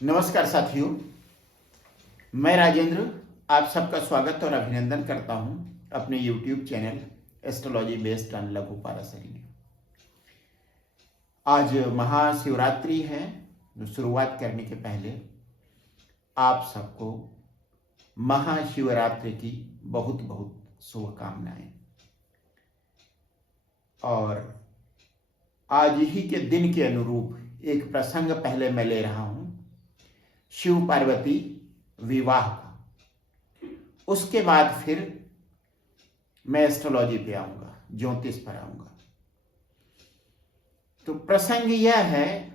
नमस्कार साथियों, मैं राजेंद्र आप सबका स्वागत और अभिनंदन करता हूं अपने YouTube channel astrology based on लघु पाराशरी में। आज महाशिवरात्रि है। शुरुआत करने के पहले आप सबको महाशिवरात्रि की बहुत बहुत शुभकामनाएं। और आज ही के दिन के अनुरूप एक प्रसंग पहले मैं ले रहा हूं, शिव पार्वती विवाह का। उसके बाद फिर मैं एस्ट्रोलॉजी पे आऊंगा, ज्योतिष पर आऊंगा। तो प्रसंग यह है,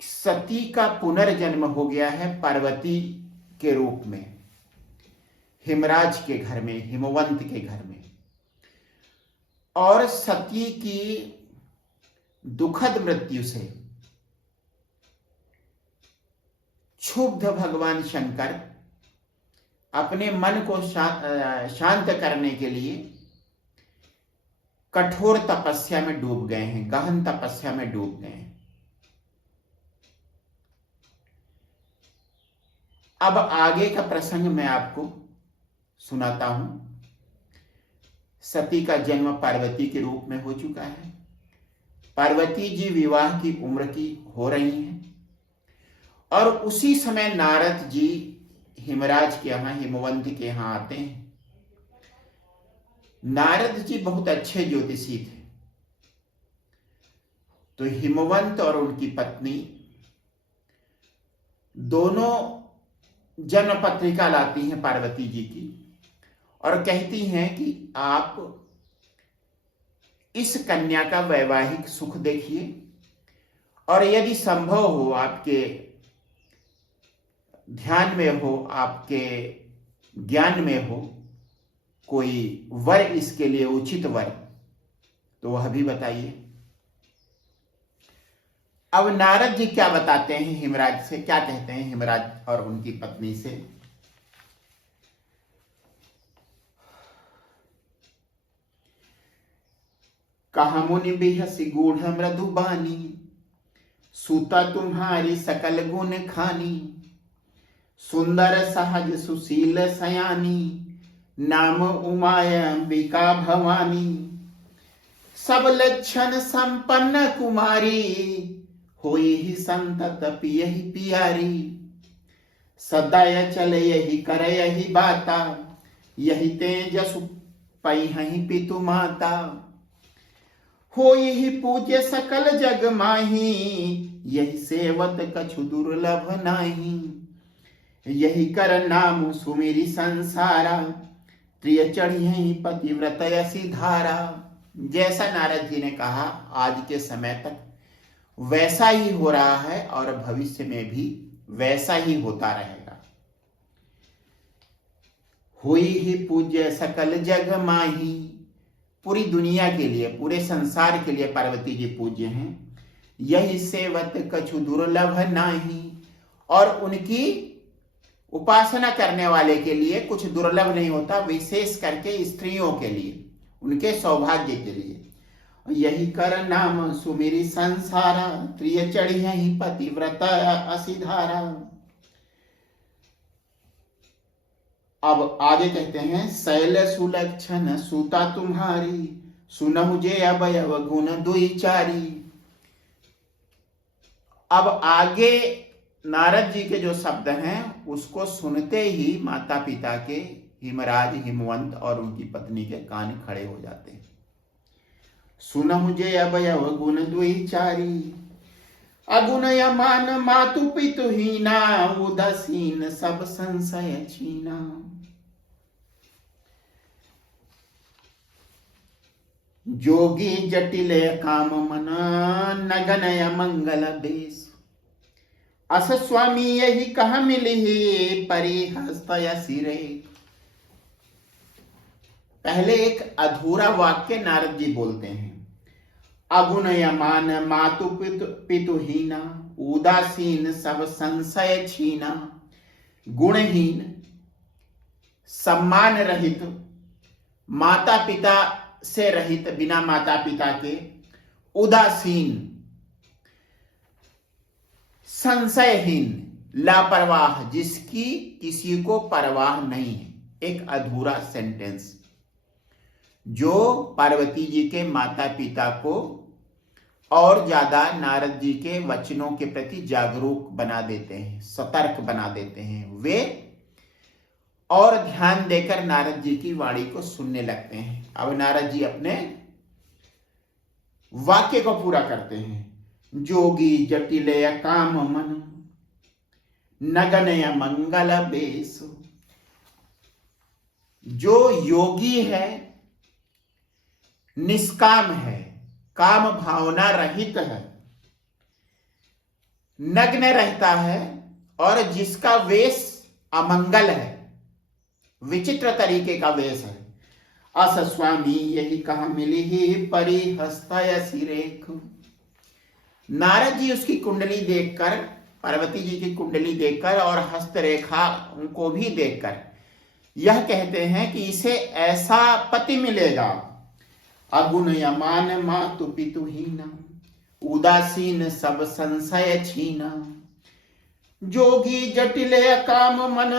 सती का पुनर्जन्म हो गया है पार्वती के रूप में, हिमराज के घर में, हिमवंत के घर में। और सती की दुखद मृत्यु से क्षुब्ध भगवान शंकर अपने मन को शांत करने के लिए कठोर तपस्या में डूब गए हैं, गहन तपस्या में डूब गए हैं। अब आगे का प्रसंग मैं आपको सुनाता हूं। सती का जन्म पार्वती के रूप में हो चुका है। पार्वती जी विवाह की उम्र की हो रही हैं और उसी समय नारद जी हिमराज के यहाँ, हिमवंत के यहाँ आते हैं। नारद जी बहुत अच्छे ज्योतिषी थे। तो हिमवंत और उनकी पत्नी दोनों जन्म पत्रिका लाती हैं पार्वती जी की और कहती हैं कि आप इस कन्या का वैवाहिक सुख देखिए और यदि संभव हो, आपके ध्यान में हो, आपके ज्ञान में हो कोई वर इसके लिए उचित वर, तो वह भी बताइए। अब नारद जी क्या बताते हैं हिमराज से, क्या कहते हैं हिमराज और उनकी पत्नी से। कहा मुनि बिहसी गूढ़ मृदुबानी, सूता तुम्हारी सकल गुण खानी। सुंदर सहज सुशील सयानी, नाम उमाय अंबिका भवानी। सब लक्षण संपन्न कुमारी, होई ही संतत पियहि पियारी। सदाय चल यही कर यही बाता, यही तेजसु पैहि पितु माता। होई ही पूज्य सकल जग माही, यही सेवत कछु दुर्लभ नाही। यही कर नाम सुमेरी संसारा, प्रिय चढ़ी पतिव्रत यसी धारा। जैसा नारद जी ने कहा आज के समय तक वैसा ही हो रहा है और भविष्य में भी वैसा ही होता रहेगा। हुई ही पूज्य सकल जग माही, पूरी दुनिया के लिए, पूरे संसार के लिए पार्वती जी पूज्य हैं। यही सेवत कछु दुर्लभ नाही, और उनकी उपासना करने वाले के लिए कुछ दुर्लभ नहीं होता, विशेष करके स्त्रियों के लिए, उनके सौभाग्य के लिए। यही कर नाम सुमेरी संसारा, प्रिय चढ़ी ही पतिव्रत असिधारा। अब आगे कहते हैं, शैल सुलक्षण सूता तुम्हारी, सुनहु जे अवयव गुण दुई चारी। अब आगे नारद जी के जो शब्द हैं उसको सुनते ही माता पिता के, हिमराज, हिमवंत और उनकी पत्नी के कान खड़े हो जाते हैं। सुनहु जे अवयव गुण दुई चारी, अगुण यमान मातु पितु हीना। उदासीन सब संशय छीना। जोगी जटिल काम मन, नगनय मंगल बेस। अस स्वामी यही कहा मिली, परिहस्तय सिरे। पहले एक अधूरा वाक्य नारद जी बोलते हैं। अगुण यमान मातु पितुहीना, उदासीन सब संशय छीना। गुणहीन, सम्मान रहित, माता पिता से रहित, बिना माता पिता के, उदासीन, संशयहीन, लापरवाह, जिसकी किसी को परवाह नहीं है। एक अधूरा सेंटेंस जो पार्वती जी के माता पिता को और ज्यादा नारद जी के वचनों के प्रति जागरूक बना देते हैं, सतर्क बना देते हैं। वे और ध्यान देकर नारद जी की वाणी को सुनने लगते हैं। अब नारद जी अपने वाक्य को पूरा करते हैं। जोगी जटिलय काम मन, नगनय मंगल बेस। जो योगी है, निष्काम है, काम भावना रहित है, नग्न रहता है और जिसका वेश अमंगल है, विचित्र तरीके का वेश है। अस स्वामी यही कहा मिली ही परिहस्तय सिरेख। नारद जी उसकी कुंडली देखकर, पार्वती जी की कुंडली देखकर और हस्तरेखा उनको भी देखकर यह कहते हैं कि इसे ऐसा पति मिलेगा, अगुण यमान मातु पितुहीना, उदासीन सब संशय छीना। जोगी जटिल काम मन,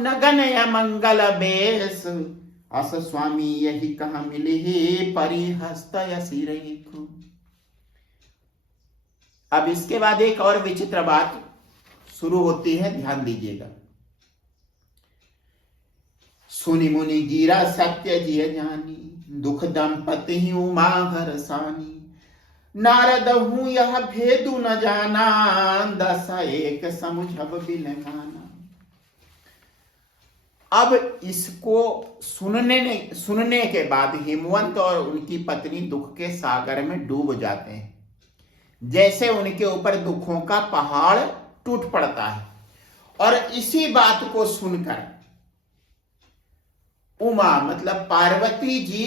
नगन मंगल बेस। अस स्वामी यही कहा मिली ही परिहस्तय सिरेख। अब इसके बाद एक और विचित्र बात शुरू होती है, ध्यान दीजिएगा। सुनि मुनि गिरा सत्य जिय जानी, दुख दंपति उमा हरसानी। नारद हूं यह भेदु न जाना, दस एक समुझब बिन माना। अब इसको सुनने के बाद हिमवंत और उनकी पत्नी दुख के सागर में डूब जाते हैं, जैसे उनके ऊपर दुखों का पहाड़ टूट पड़ता है। और इसी बात को सुनकर उमा मतलब पार्वती जी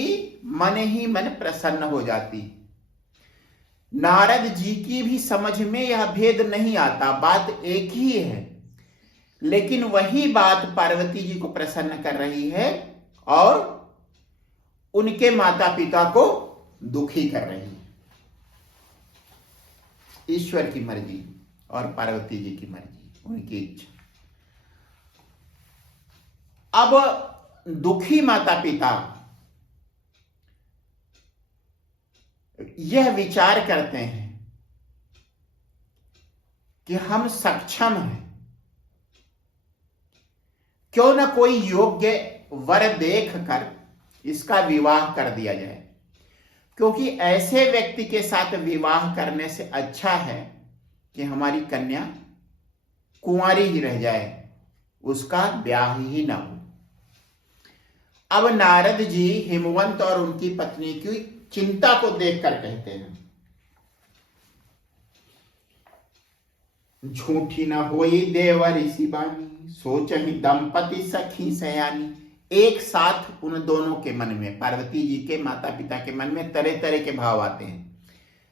मन ही मन प्रसन्न हो जाती। नारद जी की भी समझ में यह भेद नहीं आता, बात एक ही है, लेकिन वही बात पार्वती जी को प्रसन्न कर रही है और उनके माता पिता को दुखी कर रही है। ईश्वर की मर्जी और पार्वती जी की मर्जी, उनकी इच्छा। अब दुखी माता पिता यह विचार करते हैं कि हम सक्षम हैं, क्यों न कोई योग्य वर देखकर इसका विवाह कर दिया जाए, क्योंकि ऐसे व्यक्ति के साथ विवाह करने से अच्छा है कि हमारी कन्या कुंवारी ही रह जाए, उसका ब्याह ही ना हो। अब नारद जी हिमवंत और उनकी पत्नी की चिंता को देखकर कहते हैं, झूठी न होई देवर इसी बानी, सोचहि दंपति सखी सयानी। एक साथ उन दोनों के मन में, पार्वती जी के माता पिता के मन में तरह तरह के भाव आते हैं।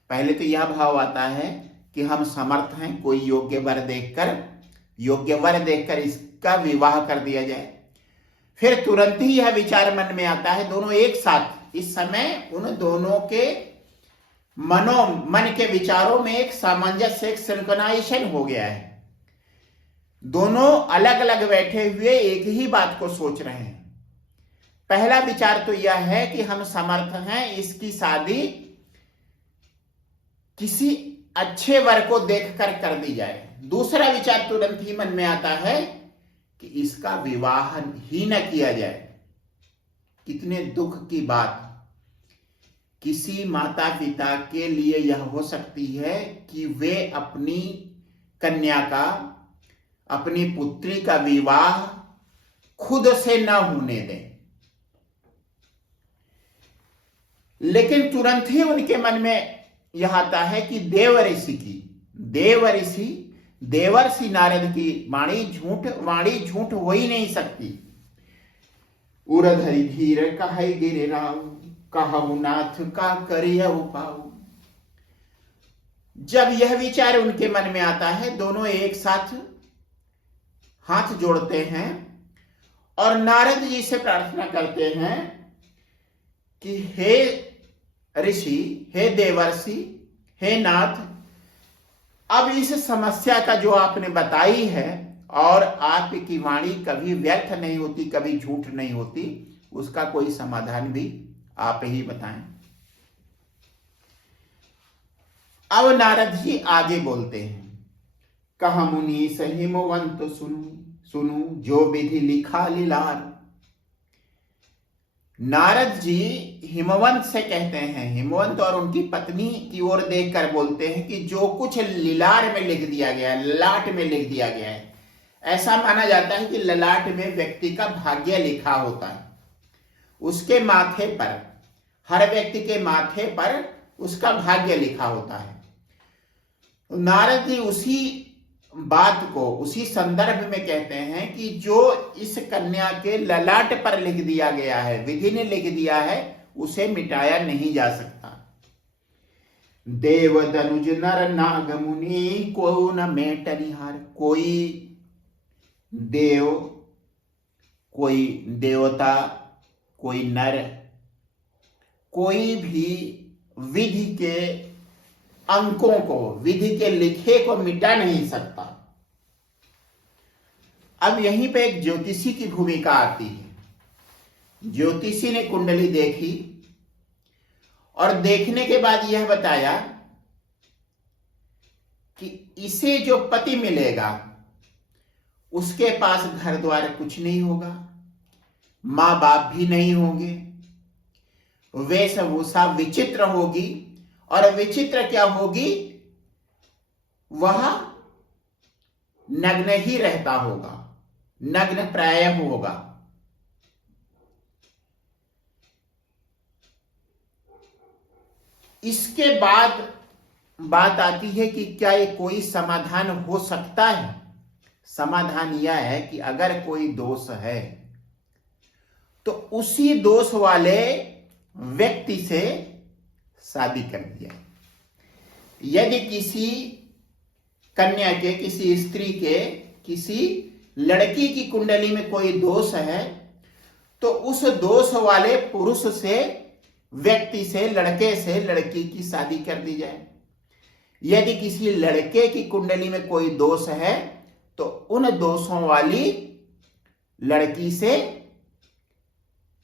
पहले तो यह भाव आता है कि हम समर्थ हैं, कोई योग्य वर देखकर इसका विवाह कर दिया जाए। फिर तुरंत ही यह विचार मन में आता है, दोनों एक साथ, इस समय उन दोनों के मन के विचारों में एक सामंजस्य, एक सिंक्रोनाइजेशन हो गया है। दोनों अलग अलग बैठे हुए एक ही बात को सोच रहे हैं। पहला विचार तो यह है कि हम समर्थ हैं, इसकी शादी किसी अच्छे वर को देखकर कर दी जाए। दूसरा विचार तुरंत ही मन में आता है कि इसका विवाह ही न किया जाए। कितने दुख की बात, किसी माता पिता के लिए यह हो सकती है कि वे अपनी कन्या का, अपनी पुत्री का विवाह खुद से न होने दें, लेकिन तुरंत ही उनके मन में यह आता है कि देवर्षि नारद की वाणी झूठ हो ही नहीं सकती। उरधरि धीर कहे गिरे राव, कहु नाथ का करिय उपाऊ। जब यह विचार उनके मन में आता है, दोनों एक साथ हाथ जोड़ते हैं और नारद जी से प्रार्थना करते हैं कि हे ऋषि, हे देवर्षि, हे नाथ, अब इस समस्या का जो आपने बताई है, और आपकी वाणी कभी व्यर्थ नहीं होती, कभी झूठ नहीं होती, उसका कोई समाधान भी आप ही बताएं। अब नारद जी आगे बोलते हैं, कहा मुनीस हिमवंत सुनु सुनु, जो विधि लिखा लीलार। नारद जी हिमवंत से कहते हैं, हिमवंत और उनकी पत्नी की ओर देखकर बोलते हैं कि जो कुछ लीलार में लिख दिया गया है, ललाट में लिख दिया गया है, ऐसा माना जाता है कि ललाट में व्यक्ति का भाग्य लिखा होता है। उसके माथे पर, हर व्यक्ति के माथे पर उसका भाग्य लिखा होता है। नारद जी उसी बात को उसी संदर्भ में कहते हैं कि जो इस कन्या के ललाट पर लिख दिया गया है, विधि ने लिख दिया है, उसे मिटाया नहीं जा सकता। देव दनुज नर नाग मुनि को न मेटनिहार। कोई देव, कोई देवता, कोई नर, कोई भी विधि के अंकों को, विधि के लिखे को मिटा नहीं सकता। अब यहीं पे एक ज्योतिषी की भूमिका आती है। ज्योतिषी ने कुंडली देखी और देखने के बाद यह बताया कि इसे जो पति मिलेगा उसके पास घर द्वार कुछ नहीं होगा, मां बाप भी नहीं होंगे, वेशभूषा विचित्र होगी, और विचित्र क्या होगी, वह नग्न ही रहता होगा, नग्न प्राय होगा। इसके बाद बात आती है कि क्या ये कोई समाधान हो सकता है। समाधान यह है कि अगर कोई दोष है तो उसी दोष वाले व्यक्ति से शादी कर दिया। यदि किसी कन्या के, किसी स्त्री के, किसी लड़की की कुंडली में कोई दोष है तो उस दोष वाले पुरुष से, व्यक्ति से, लड़के से लड़की की शादी कर दी जाए। यदि किसी लड़के की कुंडली में कोई दोष है तो उन दोषों वाली लड़की से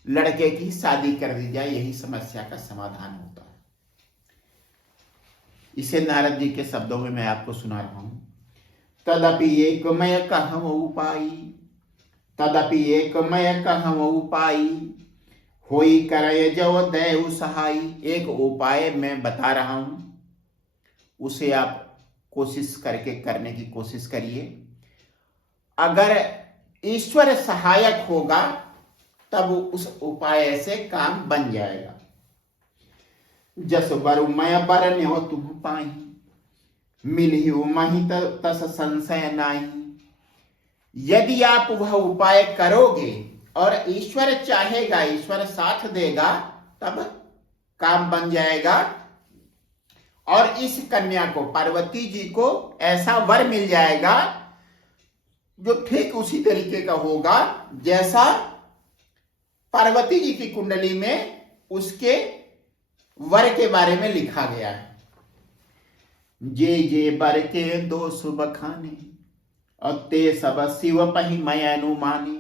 लड़के की शादी कर दी जाए। यही समस्या का समाधान होता है। इसे नारद जी के शब्दों में मैं आपको सुना रहा हूं। तदपि एकमय कहम उपाई, तदपि एकमय कहम उपाई, होई करय जव दैव सहाई। एक उपाय मैं बता रहा हूं, उसे आप कोशिश करके करने की कोशिश करिए। अगर ईश्वर सहायक होगा तब उस उपाय से काम बन जाएगा। जस बरु मैं बरन्यो तुम पाई, मिली मही तस संशय नाही। यदि आप वह उपाय करोगे और ईश्वर चाहेगा, ईश्वर साथ देगा, तब काम बन जाएगा। और इस कन्या को, पार्वती जी को ऐसा वर मिल जाएगा जो ठीक उसी तरीके का होगा जैसा पार्वती जी की कुंडली में उसके वर के बारे में लिखा गया है। जे जे बर के दोष बखाने, और ते सब शिव पहि मैं अनुमानी।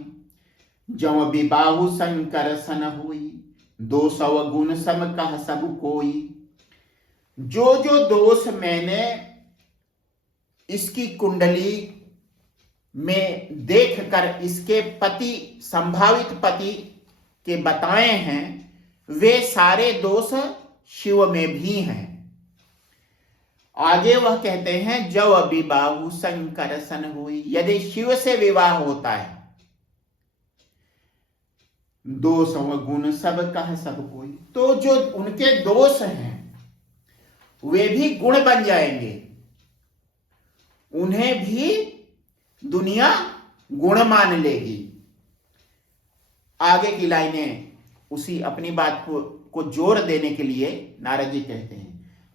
जौ विबाहु शंकर सन हुई, 200 गुण सम कह सब कोई। जो जो दोष मैंने इसकी कुंडली में देखकर इसके पति, संभावित पति के बताए हैं, वे सारे दोष शिव में भी हैं। आगे वह कहते हैं, जव विबाहु शंकर सन हुई। यदि शिव से विवाह होता है, 200 गुण सब कह सब कोई, तो जो उनके दोष हैं वे भी गुण बन जाएंगे, उन्हें भी दुनिया गुण मान लेगी। आगे की लाइनें उसी अपनी बात को जोर देने के लिए नारद जी कहते हैं,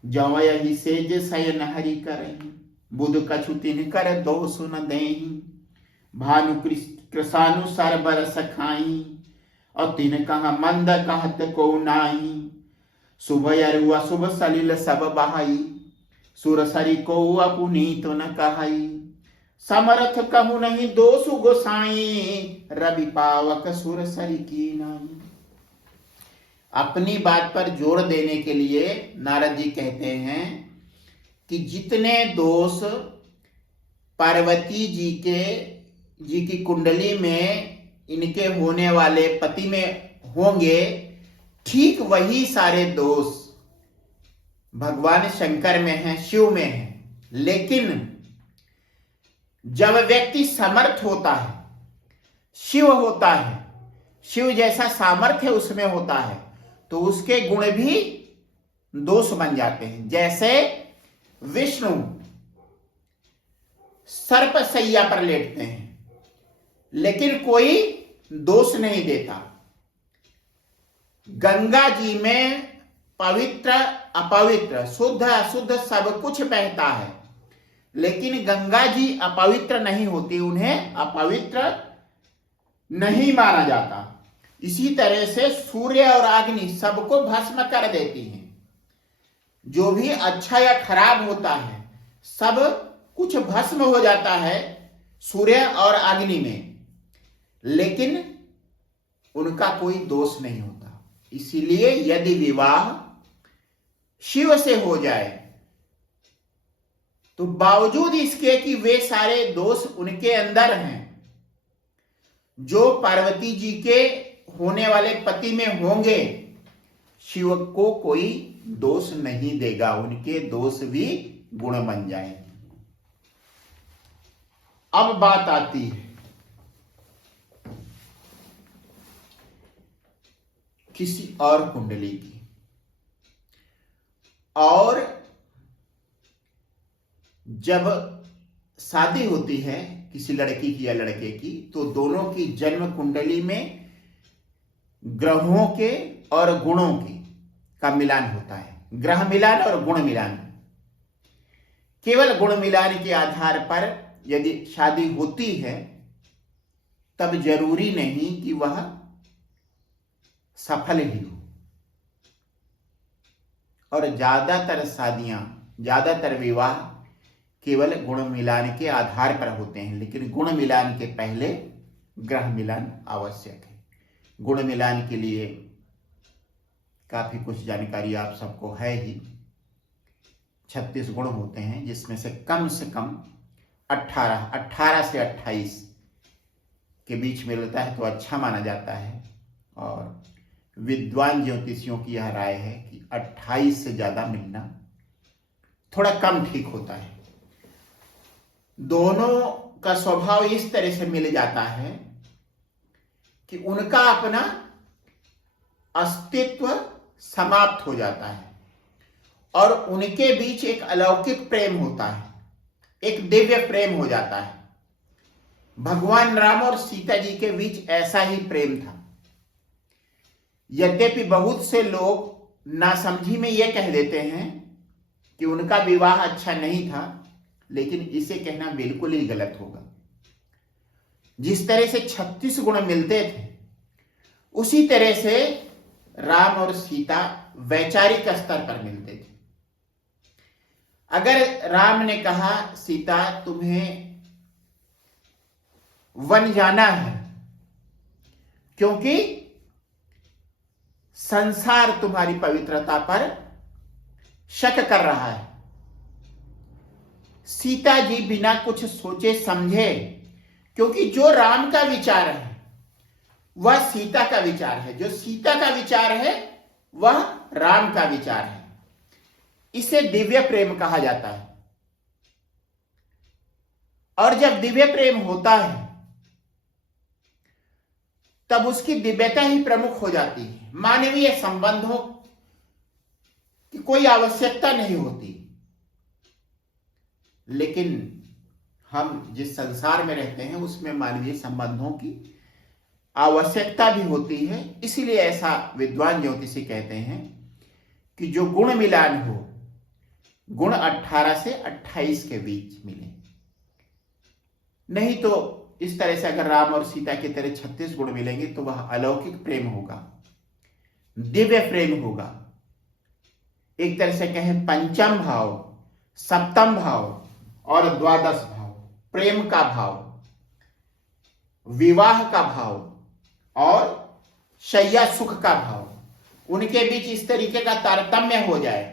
जवय ही सेज शयन हरि करहि, बुध कछु तिन कर दोष न देहि। भानु कृषानु सर बरस खाई, और तिन कहा मंद कहत को नाही। शुभ अरु अशुभ सलिल सब बहाई, सुरसरी को अपुनीत न कहाई, समर्थ कहूँ नहीं दोषु गोसाई, रवि पावक सुरसरी की नाई। अपनी बात पर जोर देने के लिए नारद जी कहते हैं कि जितने दोष पार्वती जी की कुंडली में इनके होने वाले पति में होंगे, ठीक वही सारे दोष भगवान शंकर में हैं, शिव में हैं। लेकिन जब व्यक्ति समर्थ होता है, शिव होता है, शिव जैसा सामर्थ्य उसमें होता है, तो उसके गुण भी दोष बन जाते हैं। जैसे विष्णु सर्प सैया पर लेटते हैं लेकिन कोई दोष नहीं देता। गंगा जी में पवित्र अपवित्र शुद्ध अशुद्ध सब कुछ बहता है, लेकिन गंगा जी अपवित्र नहीं होती, उन्हें अपवित्र नहीं माना जाता। इसी तरह से सूर्य और अग्नि सबको भस्म कर देती हैं। जो भी अच्छा या खराब होता है सब कुछ भस्म हो जाता है सूर्य और अग्नि में, लेकिन उनका कोई दोष नहीं होता। इसीलिए यदि विवाह शिव से हो जाए तो बावजूद इसके कि वे सारे दोष उनके अंदर हैं, जो पार्वती जी के होने वाले पति में होंगे, शिव को कोई दोष नहीं देगा, उनके दोष भी गुण बन जाएंगे। अब बात आती है किसी और कुंडली की, और जब शादी होती है किसी लड़की की या लड़के की, तो दोनों की जन्म कुंडली में ग्रहों के और गुणों की का मिलान होता है। ग्रह मिलान और गुण मिलान। केवल गुण मिलान के आधार पर यदि शादी होती है तब जरूरी नहीं कि वह सफल ही हो। और ज्यादातर शादियां, ज्यादातर विवाह केवल गुण मिलान के आधार पर होते हैं, लेकिन गुण मिलान के पहले ग्रह मिलान आवश्यक है। गुण मिलान के लिए काफी कुछ जानकारी आप सबको है ही। 36 गुण होते हैं, जिसमें से कम 18 से 28 के बीच मिलता है तो अच्छा माना जाता है। और विद्वान ज्योतिषियों की यह राय है कि 28 से ज्यादा मिलना थोड़ा कम ठीक होता है। दोनों का स्वभाव इस तरह से मिल जाता है कि उनका अपना अस्तित्व समाप्त हो जाता है और उनके बीच एक अलौकिक प्रेम होता है, एक दिव्य प्रेम हो जाता है। भगवान राम और सीता जी के बीच ऐसा ही प्रेम था। यद्यपि बहुत से लोग नासमझी में यह कह देते हैं कि उनका विवाह अच्छा नहीं था, लेकिन इसे कहना बिल्कुल ही गलत होगा। जिस तरह से 36 गुण मिलते थे, उसी तरह से राम और सीता वैचारिक स्तर पर मिलते थे। अगर राम ने कहा सीता तुम्हें वन जाना है क्योंकि संसार तुम्हारी पवित्रता पर शक कर रहा है, सीता जी बिना कुछ सोचे समझे, क्योंकि जो राम का विचार है वह सीता का विचार है, जो सीता का विचार है वह राम का विचार है। इसे दिव्य प्रेम कहा जाता है। और जब दिव्य प्रेम होता है तब उसकी दिव्यता ही प्रमुख हो जाती है। मानवीय संबंधों की कोई आवश्यकता नहीं होती। लेकिन हम जिस संसार में रहते हैं उसमें मानवीय संबंधों की आवश्यकता भी होती है। इसीलिए ऐसा विद्वान ज्योतिषी कहते हैं कि जो गुण मिलान हो, गुण 18 से 28 के बीच मिले। नहीं तो इस तरह से अगर राम और सीता की तरह 36 गुण मिलेंगे तो वह अलौकिक प्रेम होगा, दिव्य प्रेम होगा। एक तरह से कहें पंचम भाव, सप्तम भाव और द्वादश भाव, प्रेम का भाव, विवाह का भाव और शय्या सुख का भाव, उनके बीच इस तरीके का तारतम्य हो जाए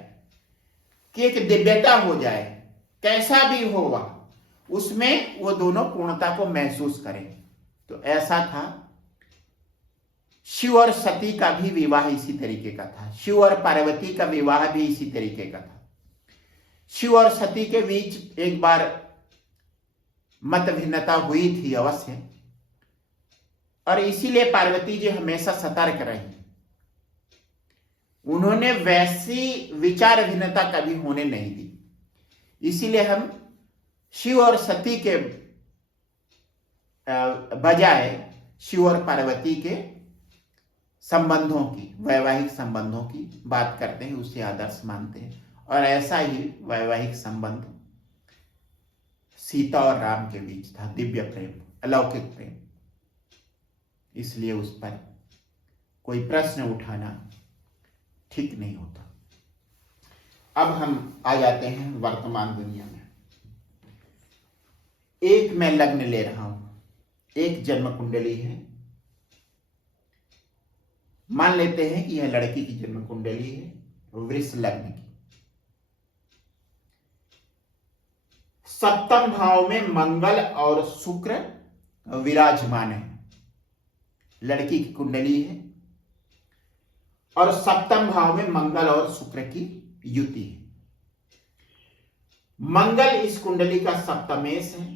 कि एक दिव्यता हो जाए, कैसा भी हो वह, उसमें वो दोनों पूर्णता को महसूस करें। तो ऐसा था शिव और सती का भी विवाह इसी तरीके का था, शिव और पार्वती का विवाह भी इसी तरीके का था। शिव और सती के बीच एक बार मत भिन्नता हुई थी अवश्य, और इसीलिए पार्वती जी हमेशा सतर्क रही। उन्होंने वैसी विचार भिन्नता कभी होने नहीं दी। इसीलिए हम शिव और सती के बजाय शिव और पार्वती के संबंधों की, वैवाहिक संबंधों की बात करते हैं, उसे आदर्श मानते हैं। और ऐसा ही वैवाहिक संबंध सीता और राम के बीच था, दिव्य प्रेम, अलौकिक प्रेम। इसलिए उस पर कोई प्रश्न उठाना ठीक नहीं होता। अब हम आ जाते हैं वर्तमान दुनिया में। एक मैं लग्न ले रहा हूं, एक जन्म कुंडली है। मान लेते हैं कि यह लड़की की जन्म कुंडली है, वृष लग्न की। सप्तम भाव में मंगल और शुक्र विराजमान है, लड़की की कुंडली है, और सप्तम भाव में मंगल और शुक्र की युति है। मंगल इस कुंडली का सप्तमेश है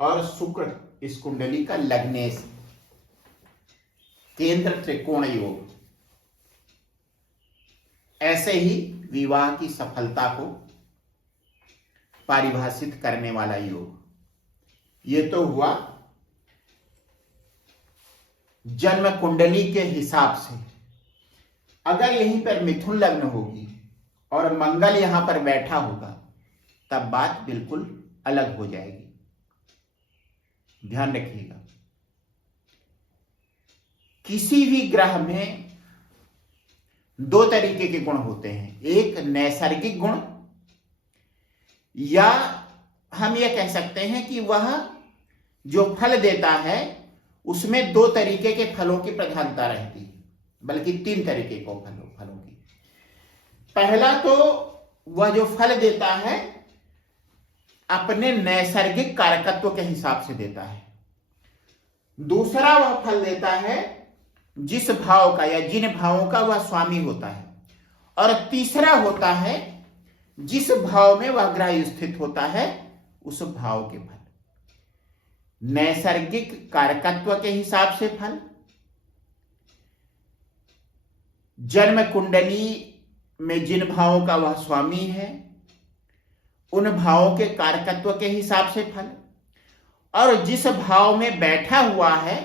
और शुक्र इस कुंडली का लग्नेश है। केंद्र त्रिकोण योग। ऐसे ही विवाह की सफलता को परिभाषित करने वाला योग। ये तो हुआ जन्म कुंडली के हिसाब से। अगर यहीं पर मिथुन लग्न होगी और मंगल यहां पर बैठा होगा, तब बात बिल्कुल अलग हो जाएगी। ध्यान रखिएगा, किसी भी ग्रह में दो तरीके के गुण होते हैं, एक नैसर्गिक गुण, या हम यह कह सकते हैं कि वह जो फल देता है उसमें दो तरीके के फलों की प्रधानता रहती है, बल्कि तीन तरीके को फलों की। पहला तो वह जो फल देता है अपने नैसर्गिक कारकत्व के हिसाब से देता है। दूसरा वह फल देता है जिस भाव का या जिन भावों का वह स्वामी होता है। और तीसरा होता है जिस भाव में वह ग्रह स्थित होता है उस भाव के फल। नैसर्गिक कारकत्व के हिसाब से फल, जन्म कुंडली में जिन भावों का वह स्वामी है उन भावों के कारकत्व के हिसाब से फल, और जिस भाव में बैठा हुआ है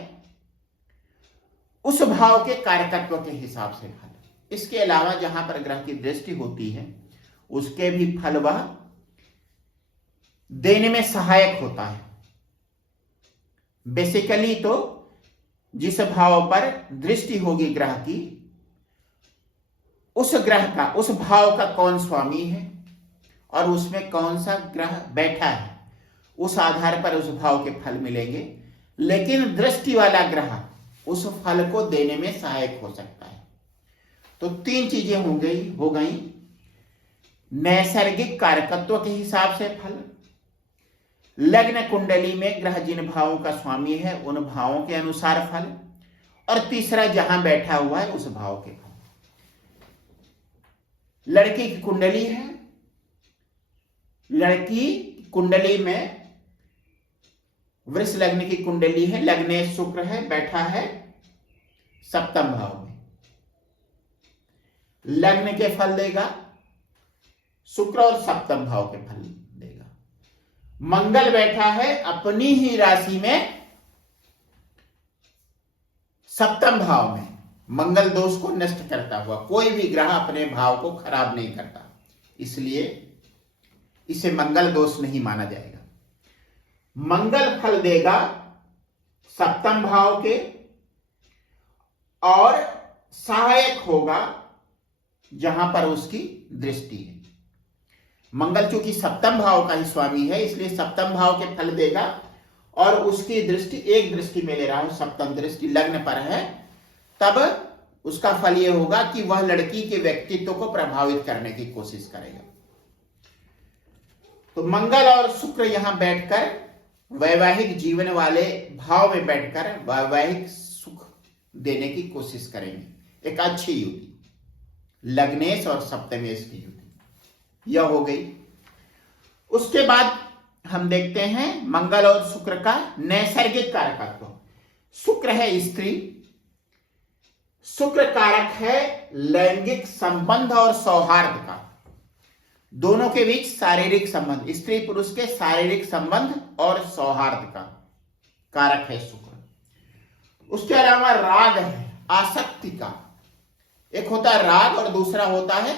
उस भाव के कारकत्व के हिसाब से फल। इसके अलावा जहां पर ग्रह की दृष्टि होती है उसके भी फल वह देने में सहायक होता है। बेसिकली तो जिस भाव पर दृष्टि होगी ग्रह की, उस ग्रह का, उस भाव का कौन स्वामी है और उसमें कौन सा ग्रह बैठा है, उस आधार पर उस भाव के फल मिलेंगे। लेकिन दृष्टि वाला ग्रह उस फल को देने में सहायक हो सकता है। तो तीन चीजें हो गई, नैसर्गिक कारकत्व के हिसाब से फल, लग्न कुंडली में ग्रह जिन भावों का स्वामी है उन भावों के अनुसार फल, और तीसरा जहां बैठा हुआ है उस भाव के फल। लड़की की कुंडली है, लड़की कुंडली में वृष लग्न की कुंडली है, लग्नेश शुक्र है, बैठा है सप्तम भाव में। लग्न के फल देगा शुक्र और सप्तम भाव के फल देगा। मंगल बैठा है अपनी ही राशि में सप्तम भाव में, मंगल दोष को नष्ट करता हुआ। कोई भी ग्रह अपने भाव को खराब नहीं करता, इसलिए इसे मंगल दोष नहीं माना जाएगा। मंगल फल देगा सप्तम भाव के और सहायक होगा जहां पर उसकी दृष्टि है। मंगल चूंकि सप्तम भाव का ही स्वामी है, इसलिए सप्तम भाव के फल देगा, और उसकी दृष्टि एक दृष्टि में ले रहा हूं, सप्तम दृष्टि लग्न पर है, तब उसका फल यह होगा कि वह लड़की के व्यक्तित्व को प्रभावित करने की कोशिश करेगा। तो मंगल और शुक्र यहां बैठकर वैवाहिक जीवन वाले भाव में बैठकर वैवाहिक सुख देने की कोशिश करेंगे। एक अच्छी युति, लग्नेश और सप्तमेश की युति, यह हो गई। उसके बाद हम देखते हैं मंगल और शुक्र का नैसर्गिक कारकत्व। शुक्र है स्त्री, शुक्र कारक है लैंगिक संबंध और सौहार्द का, दोनों के बीच शारीरिक संबंध, स्त्री पुरुष के शारीरिक संबंध और सौहार्द का कारक है शुक्र। उसके अलावा राग है, आसक्ति का, एक होता है राग और दूसरा होता है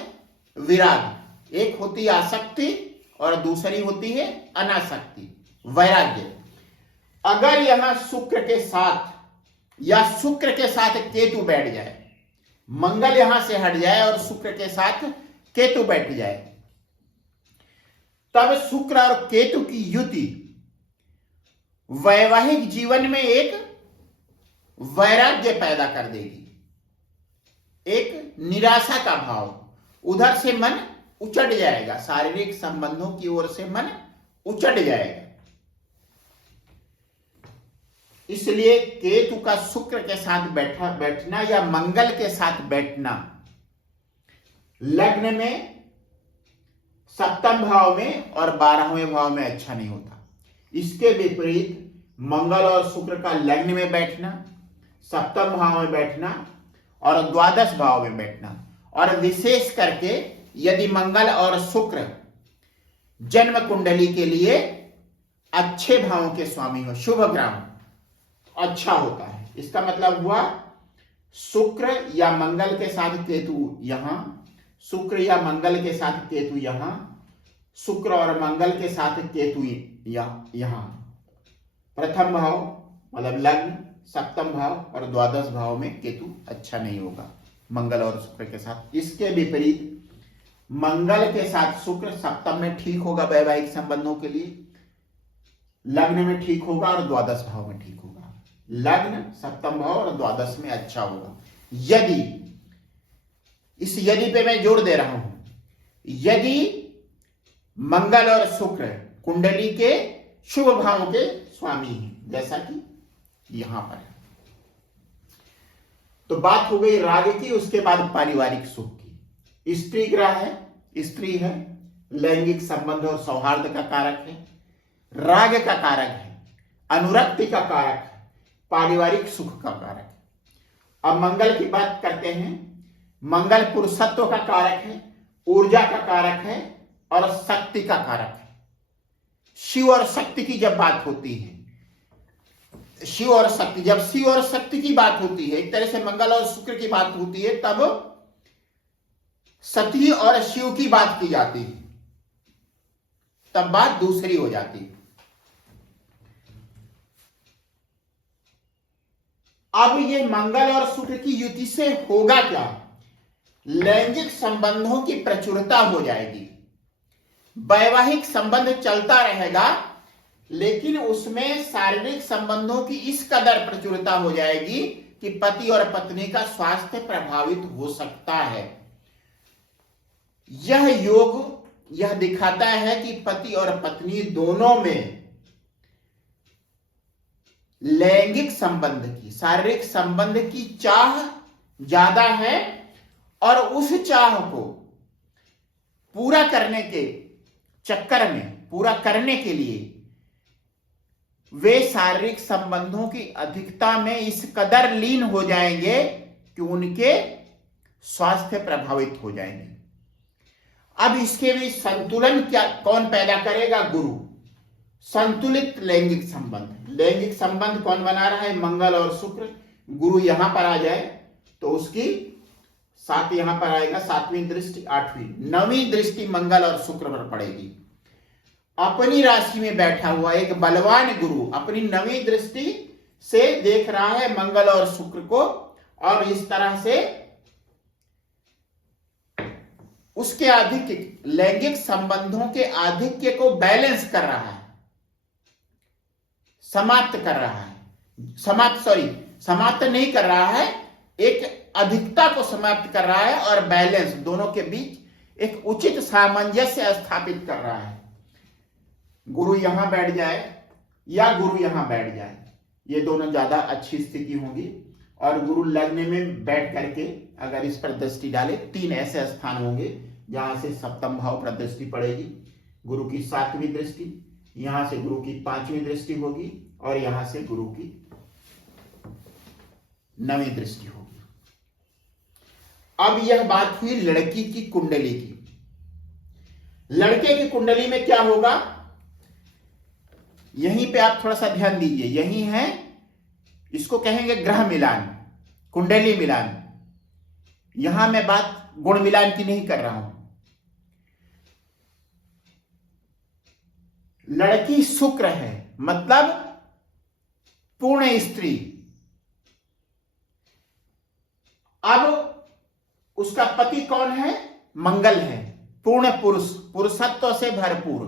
विराग। एक होती है आसक्ति और दूसरी होती है अनासक्ति, वैराग्य। अगर यहां शुक्र के साथ या शुक्र के साथ केतु बैठ जाए, मंगल यहां से हट जाए और शुक्र के साथ केतु बैठ जाए, तब शुक्र और केतु की युति वैवाहिक जीवन में एक वैराग्य पैदा कर देगी, एक निराशा का भाव, उधर से मन उचट जाएगा, शारीरिक संबंधों की ओर से मन उचट जाएगा। इसलिए केतु का शुक्र के साथ बैठना या मंगल के साथ बैठना लग्न में, सप्तम भाव में और 12वें भाव में अच्छा नहीं होता। इसके विपरीत मंगल और शुक्र का लग्न में बैठना, सप्तम भाव में बैठना और द्वादश भाव में बैठना, और विशेष करके यदि मंगल और शुक्र जन्म कुंडली के लिए अच्छे भावों के स्वामी हो, शुभ ग्राम, अच्छा होता है। इसका मतलब हुआ शुक्र या मंगल के साथ केतु यहां, शुक्र या मंगल के साथ केतु यहां, शुक्र और मंगल के साथ केतु यहां, प्रथम भाव मतलब लग्न, सप्तम भाव और द्वादश भाव में केतु अच्छा नहीं होगा मंगल और शुक्र के साथ। इसके विपरीत मंगल के साथ शुक्र सप्तम में ठीक होगा वैवाहिक संबंधों के लिए, लग्न में ठीक होगा और द्वादश भाव में ठीक होगा। लग्न, सप्तम भाव और द्वादश में अच्छा होगा। यदि, इस यदि पे मैं जोर दे रहा हूं, यदि मंगल और शुक्र कुंडली के शुभ भाव के स्वामी हैं, जैसा कि यहां पर है। तो बात हो गई राग की। उसके बाद पारिवारिक सुख की। स्त्री ग्रह है, स्त्री है, लैंगिक संबंध और सौहार्द का कारक है, राग का कारक है, अनुरक्ति का कारक है, पारिवारिक सुख का कारक है। अब मंगल की बात करते हैं। मंगल पुरुषत्व का कारक है, ऊर्जा का कारक है और शक्ति का कारक है। शिव और शक्ति की जब बात होती है, शिव और शक्ति, जब शिव और शक्ति की बात होती है, एक तरह से मंगल और शुक्र की बात होती है, तब सती और शिव की बात की जाती है, तब बात दूसरी हो जाती है। अब ये मंगल और शुक्र की युति से होगा क्या? लैंगिक संबंधों की प्रचुरता हो जाएगी, वैवाहिक संबंध चलता रहेगा, लेकिन उसमें शारीरिक संबंधों की इस कदर प्रचुरता हो जाएगी कि पति और पत्नी का स्वास्थ्य प्रभावित हो सकता है। यह योग यह दिखाता है कि पति और पत्नी दोनों में लैंगिक संबंध की, शारीरिक संबंध की चाह ज्यादा है, और उस चाह को पूरा करने के चक्कर में, पूरा करने के लिए वे शारीरिक संबंधों की अधिकता में इस कदर लीन हो जाएंगे कि उनके स्वास्थ्य प्रभावित हो जाएंगे। अब इसके भी संतुलन क्या कौन पैदा करेगा? गुरु। संतुलित लैंगिक संबंध, लैंगिक संबंध कौन बना रहा है? मंगल और शुक्र। गुरु यहां पर आ जाए तो उसकी सात यहां पर आएगा, सातवीं दृष्टि, आठवीं, नवीं दृष्टि मंगल और शुक्र पर पड़ेगी। अपनी राशि में बैठा हुआ एक बलवान गुरु अपनी नवीं दृष्टि से देख रहा है मंगल और शुक्र को, और इस तरह से उसके आधिक्य, लैंगिक संबंधों के आधिक्य को बैलेंस कर रहा है, समाप्त कर रहा है, समाप्त नहीं कर रहा है, एक अधिकता को समाप्त कर रहा है और बैलेंस, दोनों के बीच एक उचित सामंजस्य स्थापित कर रहा है। गुरु यहां बैठ जाए या गुरु यहां बैठ जाए, ये दोनों ज्यादा अच्छी स्थिति होगी। और गुरु लग्न में बैठ करके अगर इस पर दृष्टि डाले, 3 ऐसे स्थान होंगे जहां से सप्तम भाव पर दृष्टि पड़ेगी। गुरु की 7वीं दृष्टि, यहां से गुरु की 5वीं दृष्टि होगी और यहां से गुरु की 9वीं दृष्टि होगी। अब यह बात हुई लड़की की कुंडली की। लड़के की कुंडली में क्या होगा, यहीं पे आप थोड़ा सा ध्यान दीजिए। यही है, इसको कहेंगे ग्रह मिलान, कुंडली मिलान। यहां मैं बात गुण मिलान की नहीं कर रहा हूं। लड़की शुक्र है, मतलब पूर्ण स्त्री। अब उसका पति कौन है, मंगल है, पूर्ण पुरुष, पुरुषत्व से भरपूर,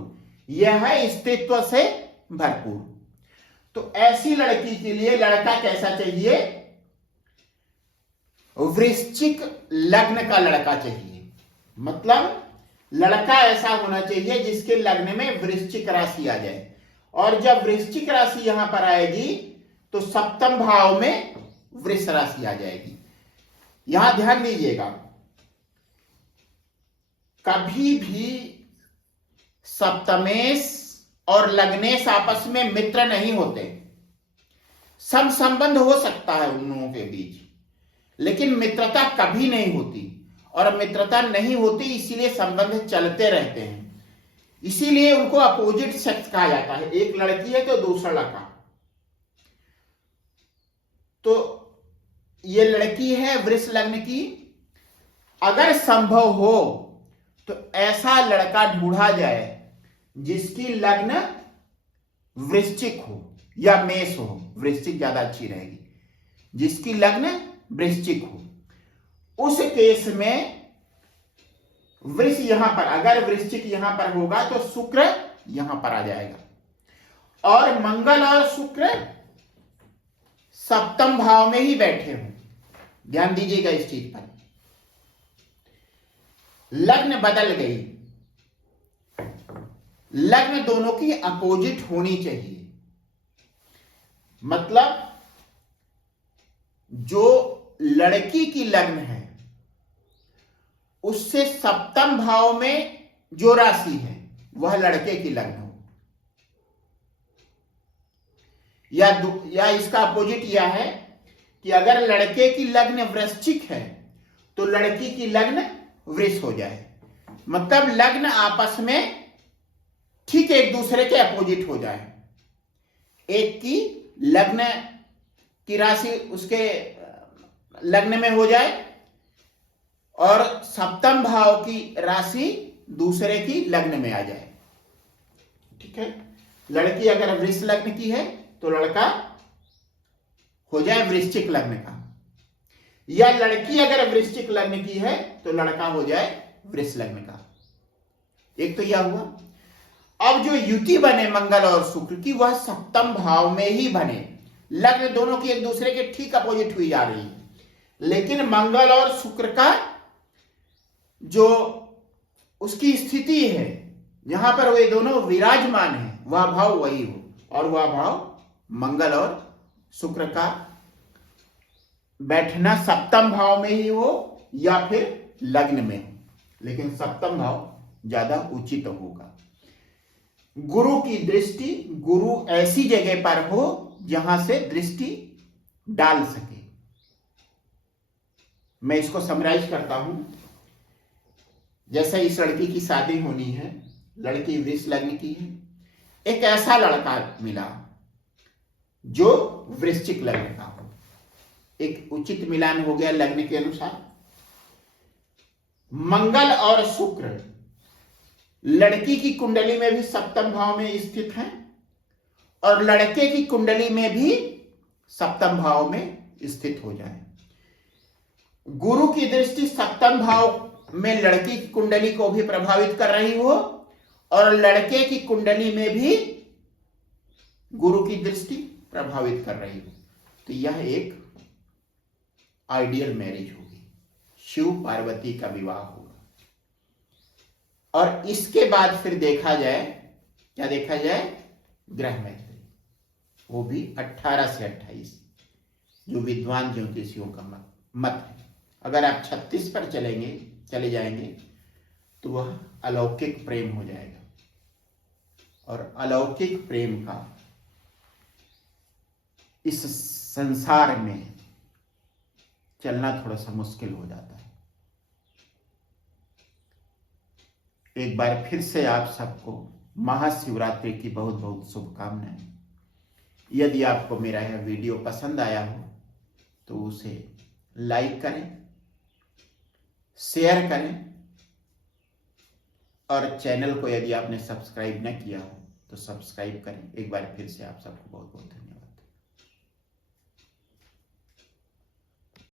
यह है स्त्रीत्व से भरपूर। तो ऐसी लड़की के लिए लड़का कैसा चाहिए, वृश्चिक लग्न का लड़का चाहिए। मतलब लड़का ऐसा होना चाहिए जिसके लग्न में वृश्चिक राशि आ जाए। और जब वृश्चिक राशि यहां पर आएगी तो सप्तम भाव में वृष राशि आ जाएगी। यहां ध्यान दीजिएगा, कभी भी सप्तमेश और लग्नेश आपस में मित्र नहीं होते। सम संबंध हो सकता है उन लोगों के बीच, लेकिन मित्रता कभी नहीं होती। और मित्रता नहीं होती इसीलिए संबंध चलते रहते हैं, इसीलिए उनको अपोजिट सेक्स कहा जाता है। एक लड़की है तो दूसरा लड़का। तो ये लड़की है वृष लग्न की। अगर संभव हो तो ऐसा लड़का ढूंढा जाए जिसकी लग्न वृश्चिक हो या मेष हो, वृश्चिक ज्यादा अच्छी रहेगी, जिसकी लग्न वृश्चिक हो। उस केस में वृष यहां पर, अगर वृश्चिक यहां पर होगा तो शुक्र यहां पर आ जाएगा और मंगल और शुक्र सप्तम भाव में ही बैठे हों। ध्यान दीजिएगा इस चीज पर। लग्न बदल गई, लग्न दोनों की अपोजिट होनी चाहिए। मतलब जो लड़की की लग्न है उससे सप्तम भाव में जो राशि है वह लड़के की लग्न हो, या इसका अपोजिट यह है कि अगर लड़के की लग्न वृश्चिक है तो लड़की की लग्न वृष हो जाए। मतलब लग्न आपस में ठीक एक दूसरे के अपोजिट हो जाए। एक की लग्न की राशि उसके लग्न में हो जाए और सप्तम भाव की राशि दूसरे की लग्न में आ जाए। ठीक है, लड़की अगर वृष लग्न की है तो लड़का हो जाए वृश्चिक लग्न का, या लड़की अगर वृश्चिक लग्न की है तो लड़का हो जाए वृष लग्न का। एक तो यह हुआ। अब जो युति बने मंगल और शुक्र की, वह सप्तम भाव में ही बने। लग्न दोनों की एक दूसरे के ठीक अपोजिट हुई जा रही है, लेकिन मंगल और शुक्र का जो उसकी स्थिति है जहां पर वे दोनों विराजमान है, वह भाव वही हो, और वह भाव मंगल और शुक्र का बैठना सप्तम भाव में ही हो या फिर लग्न में हो, लेकिन सप्तम भाव ज्यादा उचित होगा। गुरु की दृष्टि, गुरु ऐसी जगह पर हो जहां से दृष्टि डाल सके। मैं इसको समराइज करता हूं। जैसे इस लड़की की शादी होनी है, लड़की वृष लग्न की है, एक ऐसा लड़का मिला जो वृश्चिक लग्न का हो, एक उचित मिलान हो गया लग्न के अनुसार। मंगल और शुक्र लड़की की कुंडली में भी सप्तम भाव में स्थित हैं और लड़के की कुंडली में भी सप्तम भाव में स्थित हो जाए। गुरु की दृष्टि सप्तम भाव में लड़की की कुंडली को भी प्रभावित कर रही हो और लड़के की कुंडली में भी गुरु की दृष्टि प्रभावित कर रही हो, तो यह एक आइडियल मैरिज होगी, शिव पार्वती का विवाह होगा। और इसके बाद फिर देखा जाए, क्या देखा जाए, ग्रह मैत्री, वो भी 18 से 28, जो विद्वान ज्योतिषियों का मत है। अगर आप 36 पर चले जाएंगे तो वह अलौकिक प्रेम हो जाएगा, और अलौकिक प्रेम का इस संसार में चलना थोड़ा सा मुश्किल हो जाता है। एक बार फिर से आप सबको महाशिवरात्रि की बहुत बहुत शुभकामनाएं। यदि आपको मेरा यह वीडियो पसंद आया हो तो उसे लाइक करें, शेयर करें, और चैनल को यदि आपने सब्सक्राइब न किया हो तो सब्सक्राइब करें। एक बार फिर से आप सबको बहुत बहुत धन्यवाद।